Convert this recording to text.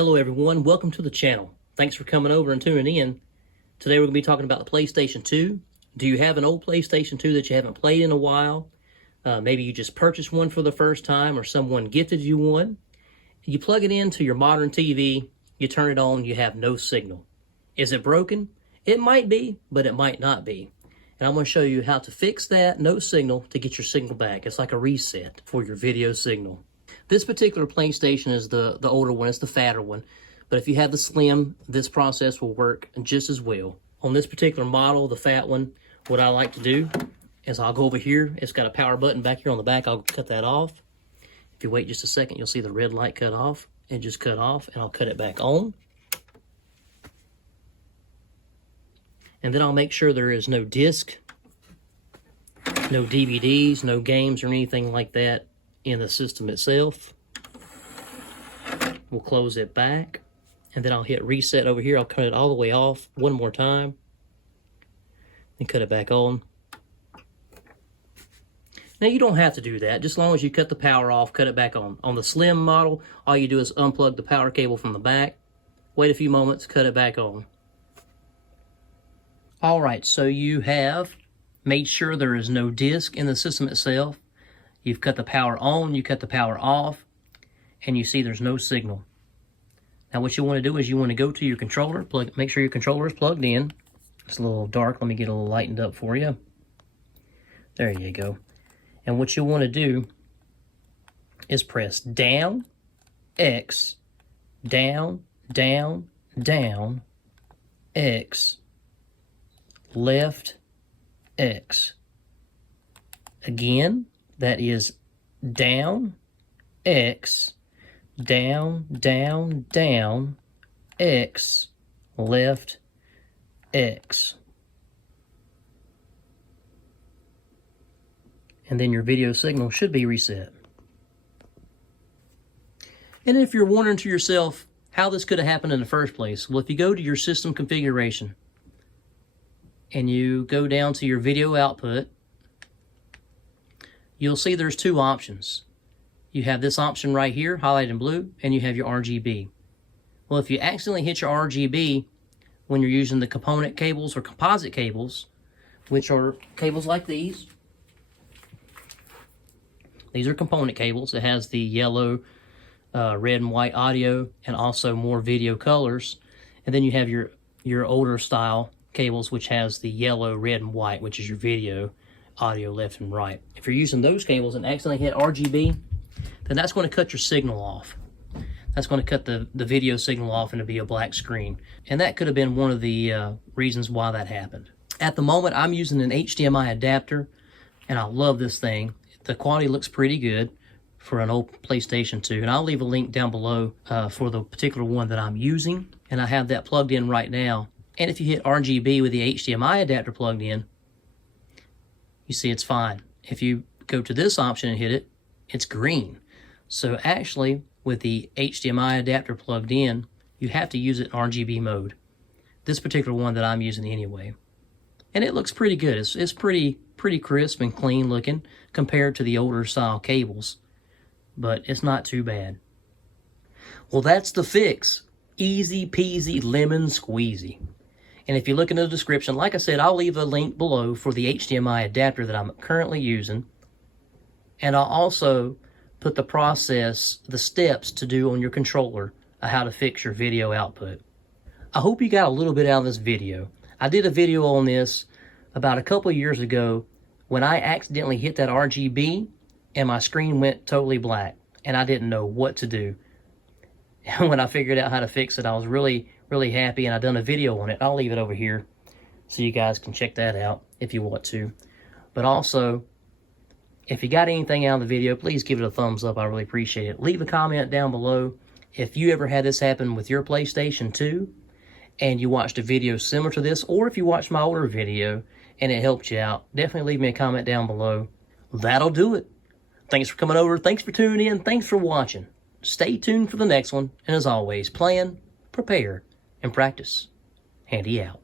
Hello everyone, welcome to the channel. Thanks for coming over and tuning in. Today we're going to be talking about the PlayStation 2. Do you have an old PlayStation 2 that you haven't played in a while? Maybe you just purchased one for the first time or someone gifted you one. You plug it into your modern TV, you turn it on, you have no signal. Is it broken? It might be, but it might not be. And I'm going to show you how to fix that no signal to get your signal back. It's like a reset for your video signal. This particular PlayStation is the older one, it's the fatter one. But if you have the slim, this process will work just as well. On this particular model, the fat one, what I like to do is I'll go over here. It's got a power button back here on the back. I'll cut that off. If you wait just a second, you'll see the red light cut off. It just cut off, and I'll cut it back on. And then I'll make sure there is no disc, no DVDs, no games or anything like that in the system itself. We'll close it back, and then I'll hit reset over here. I'll cut it all the way off one more time and cut it back on. Now you don't have to do that, just as long as you cut the power off, cut it back on. On the slim model, all you do is unplug the power cable from the back, wait a few moments, cut it back on. Alright, so you have made sure there is no disc in the system itself. You've cut the power on, you cut the power off, and you see there's no signal. Now what you want to do is you want to go to your controller, make sure your controller is plugged in. It's a little dark, let me get a little lightened up for you. There you go. And what you want to do is press down, X, down, down, down, X, left, X. Again, that is down, X, down, down, down, X, left, X. And then your video signal should be reset. And if you're wondering to yourself how this could have happened in the first place, well, if you go to your system configuration and you go down to your video output, you'll see there's two options. You have this option right here, highlighted in blue, and you have your RGB. Well, if you accidentally hit your RGB when you're using the component cables or composite cables, which are cables like these. These are component cables. It has the yellow, red and white audio, and also more video colors. And then you have your older style cables, which has the yellow, red, and white, which is your video, audio left and right. If you're using those cables and accidentally hit RGB, then that's going to cut your signal off. That's going to cut the video signal off and it'll be a black screen. And that could have been one of the reasons why that happened. At the moment, I'm using an HDMI adapter, and I love this thing. The quality looks pretty good for an old PlayStation 2, and I'll leave a link down below for the particular one that I'm using, and I have that plugged in right now. And if you hit RGB with the HDMI adapter plugged in, you see it's fine. If you go to this option and hit it, it's green. So actually, with the HDMI adapter plugged in, you have to use it in RGB mode. This particular one that I'm using anyway. And it looks pretty good. It's pretty crisp and clean looking compared to the older style cables. But it's not too bad. Well, that's the fix. Easy peasy lemon squeezy. And if you look in the description, like I said, I'll leave a link below for the HDMI adapter that I'm currently using. And I'll also put the process, the steps to do on your controller, how to fix your video output. I hope you got a little bit out of this video. I did a video on this about a couple years ago when I accidentally hit that RGB and my screen went totally black and I didn't know what to do. And when I figured out how to fix it, I was really happy, and I've done a video on it. I'll leave it over here so you guys can check that out if you want to. But also, if you got anything out of the video, please give it a thumbs up. I really appreciate it. Leave a comment down below if you ever had this happen with your PlayStation 2 and you watched a video similar to this, or if you watched my older video and it helped you out. Definitely leave me a comment down below. That'll do it. Thanks for coming over. Thanks for tuning in. Thanks for watching. Stay tuned for the next one. And as always, plan, prepare, and practice. Handy out.